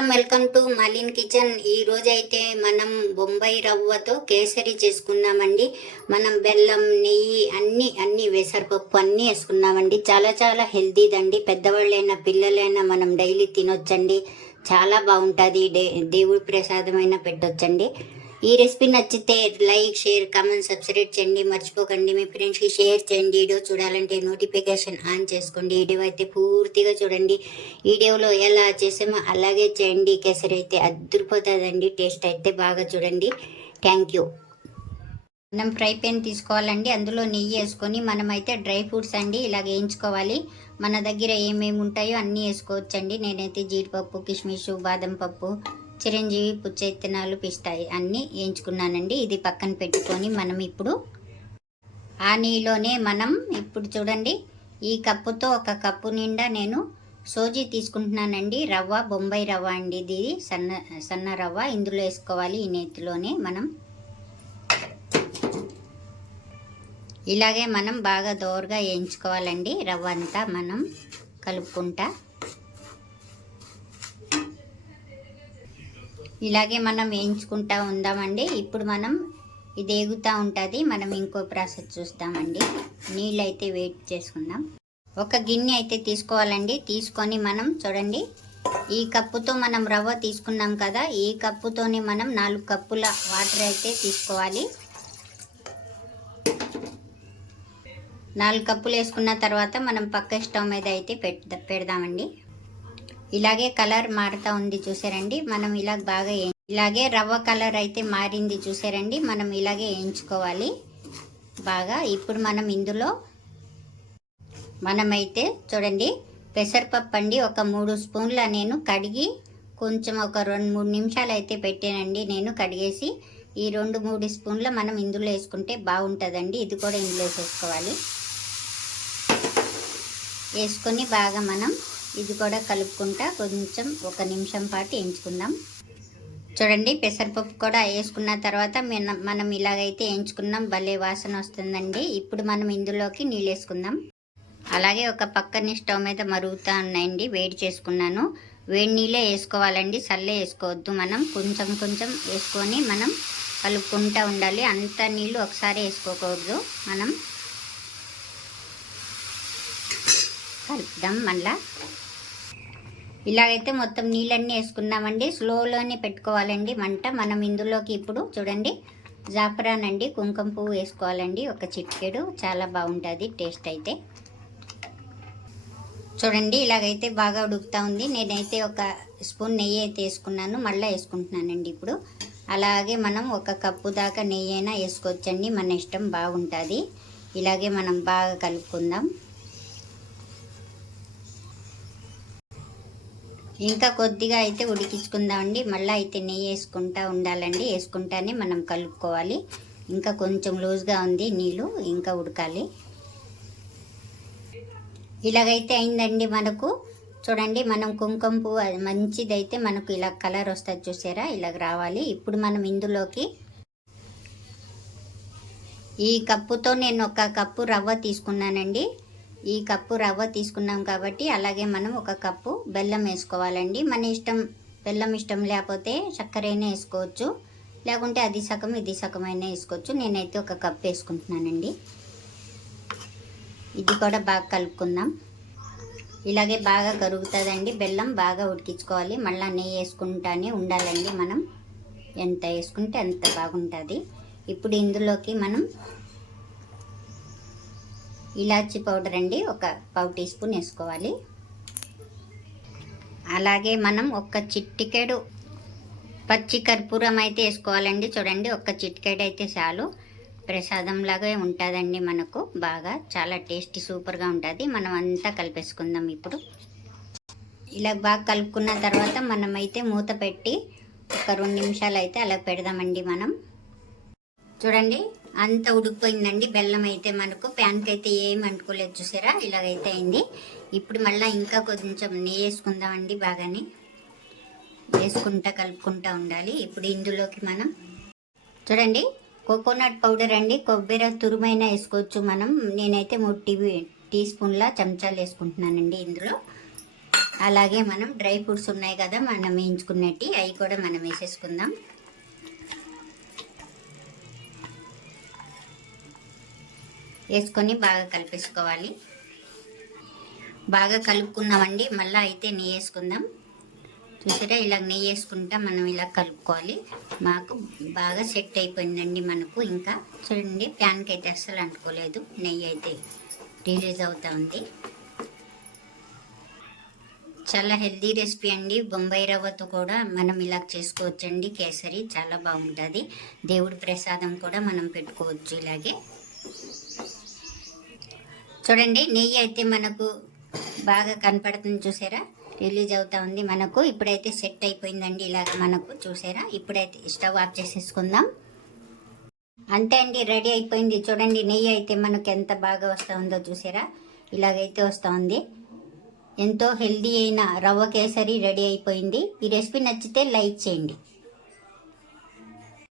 Welcome to మలిన్ kitchen. ఈ మనం బొంబాయి రవ్వతో కేసరి చేసుకున్నామండి మనం బెల్లం నెయ్యి అన్ని అన్ని వేసరపప్పు అన్నీ వేసుకున్నామండి చాలా చాలా హెల్తీదండి. పెద్దవాళ్ళైనా పిల్లలైనా మనం డైలీ తినొచ్చండి. చాలా బాగుంటుంది. డే దేవుడి ప్రసాదమైనా పెట్టొచ్చండి. ఈ రెసిపీ నచ్చితే లైక్ షేర్ కామెంట్ సబ్స్క్రైబ్ చేయండి. మర్చిపోకండి. మీ ఫ్రెండ్స్కి షేర్ చేయండి. వీడియో చూడాలంటే నోటిఫికేషన్ ఆన్ చేసుకోండి. వీడియో అయితే పూర్తిగా చూడండి. వీడియోలో ఎలా చేసామో అలాగే చేయండి. కేసరి అయితే అద్దరిపోతుందండి. టేస్ట్ అయితే బాగా చూడండి. Thank you. మనం ఫ్రై పెన్ తీసుకోవాలండి. అందులో నెయ్యి వేసుకొని మనమైతే డ్రై ఫ్రూట్స్ అండి ఇలాగ వేయించుకోవాలి. మన దగ్గర ఏమేమి ఉంటాయో అన్నీ వేసుకోవచ్చండి. నేనైతే జీడిపప్పు కిస్మిస్ బాదం పప్పు చిరంజీవి పుచ్చైత్తనాలు పిస్తాయి. అన్నీ వేయించుకున్నానండి ఇది పక్కన పెట్టుకొని మనం ఇప్పుడు ఆ మనం ఇప్పుడు చూడండి. ఈ కప్పుతో ఒక కప్పు నిండా నేను సోజీ తీసుకుంటున్నానండి. రవ్వ బొంబాయి రవ్వ అండి ఇది. సన్న సన్న రవ్వ ఇందులో వేసుకోవాలి. ఈ నేతిలోనే మనం ఇలాగే మనం బాగా దోరగా వేయించుకోవాలండి రవ్వ అంతా మనం కలుపుకుంటా ఇలాగే మనం వేయించుకుంటా ఉందామండి. ఇప్పుడు మనం ఇది ఎగుతూ ఉంటుంది. మనం ఇంకో ప్రాసెస్ చూస్తామండి. నీళ్ళు అయితే వెయిట్ చేసుకుందాం. ఒక గిన్నె అయితే తీసుకోవాలండి. తీసుకొని మనం చూడండి. ఈ కప్పుతో మనం రవ్వ తీసుకున్నాం కదా ఈ కప్పుతోనే మనం నాలుగు కప్పుల వాటర్ అయితే తీసుకోవాలి. నాలుగు కప్పులు వేసుకున్న తర్వాత మనం పక్క స్టవ్ మీద అయితే పెడదా పెడదామండి. ఇలాగే కలర్ మారుతూ ఉంది చూసారండి. మనం ఇలా బాగా ఇలాగే రవ్వ కలర్ అయితే మారింది చూసారండి. మనం ఇలాగే వేయించుకోవాలి బాగా ఇప్పుడు మనం ఇందులో మనమైతే చూడండి పెసరపప్పు అండి ఒక మూడు స్పూన్ల నేను కడిగి కొంచెం ఒక రెండు మూడు నిమిషాలు అయితే పెట్టానండి నేను కడిగేసి. ఈ రెండు మూడు స్పూన్ల మనం ఇందులో వేసుకుంటే బాగుంటుందండి. ఇది కూడా ఇందులో వేసేసుకోవాలి. వేసుకొని బాగా మనం ఇది కూడా కలుపుకుంటా కొంచెం ఒక నిమిషం పాటు వేయించుకుందాం చూడండి పెసరపప్పు కూడా వేసుకున్న తర్వాత మనం ఇలాగైతే వేయించుకున్నాం భలే వాసన వస్తుందండి. ఇప్పుడు మనం ఇందులోకి నీళ్ళు వేసుకుందాం. అలాగే ఒక పక్కని స్టవ్ మీద మరుగుతూ ఉన్నాయండి. వేడి చేసుకున్నాను. వేడి నీళ్ళే వేసుకోవాలండి. చల్లే వేసుకోవద్దు మనం. కొంచెం కొంచెం వేసుకొని మనం కలుపుకుంటూ ఉండాలి. అంత నీళ్ళు ఒకసారి వేసుకోకూడదు. మనం కలుపుదాం మళ్ళీ. ఇలాగైతే మొత్తం నీళ్ళన్నీ వేసుకున్నామండి స్లోలోనే పెట్టుకోవాలండి మంట మనం ఇందులోకి ఇప్పుడు చూడండి జాఫరాన్ అండి కుంకుమ పువ్వు వేసుకోవాలండి. ఒక చిట్కెడు చాలా బాగుంటుంది టేస్ట్ అయితే. చూడండి ఇలాగైతే బాగా ఉడుకుతూ ఉంది. నేనైతే ఒక స్పూన్ నెయ్యి అయితే వేసుకున్నాను. మళ్ళీ వేసుకుంటున్నానండి ఇప్పుడు. అలాగే మనం ఒక కప్పు దాకా నెయ్యి అయినా వేసుకోవచ్చండి. మన ఇష్టం బాగుంటుంది. ఇలాగే మనం బాగా కలుపుకుందాం. ఇంకా కొద్దిగా అయితే ఉడికించుకుందామండి. మళ్ళీ అయితే నెయ్యి వేసుకుంటా ఉండాలండి. వేసుకుంటానే మనం కలుపుకోవాలి. ఇంకా కొంచెం లూజ్గా ఉంది నీళ్ళు ఇంకా ఉడకాలి. ఇలాగైతే అయిందండి మనకు. చూడండి మనం కుంకుమ పువ్వు అది మంచిదైతే మనకు ఇలా కలర్ వస్తుంది చూసారా? ఇలాగ రావాలి. ఇప్పుడు మనం ఇందులోకి ఈ కప్పుతో నేను ఒక కప్పు రవ్వ తీసుకున్నానండి. ఈ కప్పు రవ్వ తీసుకున్నాం కాబట్టి అలాగే మనం ఒక కప్పు బెల్లం వేసుకోవాలండి. మన ఇష్టం బెల్లం ఇష్టం లేకపోతే చక్కెర అయినా వేసుకోవచ్చు. లేకుంటే అది సగం ఇది సగం అయినా వేసుకోవచ్చు. నేనైతే ఒక కప్పు వేసుకుంటున్నానండి. ఇది కూడా బాగా కలుపుకుందాం. ఇలాగే బాగా కరుగుతుందండి. బెల్లం బాగా ఉడికించుకోవాలి. మళ్ళీ నెయ్యి వేసుకుంటానే ఉండాలండి మనం. ఎంత వేసుకుంటే అంత బాగుంటుంది. ఇప్పుడు ఇందులోకి మనం ఇలాచి పౌడర్ అండి ఒక పావు టీ స్పూన్ వేసుకోవాలి. అలాగే మనం ఒక చిట్టికెడు పచ్చి కర్పూరం అయితే వేసుకోవాలండి. చూడండి ఒక చిట్కెడు అయితే చాలు. ప్రసాదంలాగా ఉంటుందండి మనకు బాగా చాలా టేస్టీ సూపర్గా ఉంటుంది. మనం అంతా కలిపేసుకుందాం ఇప్పుడు. ఇలా బాగా కలుపుకున్న తర్వాత మనమైతే మూత పెట్టి ఒక రెండు నిమిషాలు అయితే అలా పెడదామండి మనం. చూడండి అంత ఉడికిపోయిందండి. బెల్లం అయితే మనకు ప్యాన్కి అయితే ఏం అంటుకోలేదు చూసారా? ఇలాగైతే అయింది. ఇప్పుడు మళ్ళీ ఇంకా కొంచెం నెయ్యి వేసుకుందామండి బాగానే. వేసుకుంటా కలుపుకుంటా ఉండాలి. ఇప్పుడు ఇందులోకి మనం చూడండి కోకోనట్ పౌడర్ అండి. కొబ్బరి తురుమైనా వేసుకోవచ్చు మనం. నేనైతే మూడు టీ టీ స్పూన్ల చెంచాలు వేసుకుంటున్నానండి ఇందులో. అలాగే మనం డ్రై ఫ్రూట్స్ ఉన్నాయి కదా మనం వేయించుకున్నట్టు అవి కూడా మనం వేసేసుకుందాం. వేసుకొని బాగా కలిపేసుకోవాలి. బాగా కలుపుకున్నామండి మళ్ళీ అయితే నెయ్యి వేసుకుందాం. చూసారా? ఇలా నెయ్యి వేసుకుంటా మనం ఇలా కలుపుకోవాలి. మాకు బాగా సెట్ అయిపోయిందండి మనకు. ఇంకా చూడండి ప్యాన్కి అయితే అస్సలు అంటుకోలేదు. నెయ్యి అయితే రిలీజ్ అవుతూ ఉంది. చాలా హెల్దీ రెసిపీ అండి. బొంబాయి రవ్వతో కూడా మనం ఇలా చేసుకోవచ్చండి. కేసరి చాలా బాగుంటుంది. దేవుడి ప్రసాదం కూడా మనం పెట్టుకోవచ్చు ఇలాగే. చూడండి నెయ్యి అయితే మనకు బాగా కనపడుతుంది చూసారా? రిలీజ్ అవుతా ఉంది మనకు. ఇప్పుడైతే సెట్ అయిపోయిందండి ఇలాగ మనకు చూసారా? ఇప్పుడైతే స్టవ్ ఆఫ్ చేసేసుకుందాం. అంతే అండి రెడీ అయిపోయింది. చూడండి నెయ్యి అయితే మనకు ఎంత బాగా వస్తూ ఉందో చూసారా? ఇలాగైతే వస్తూ ఉంది. ఎంతో హెల్దీ అయిన రవ్వ కేసరి రెడీ అయిపోయింది. ఈ రెసిపీ నచ్చితే లైక్ చేయండి.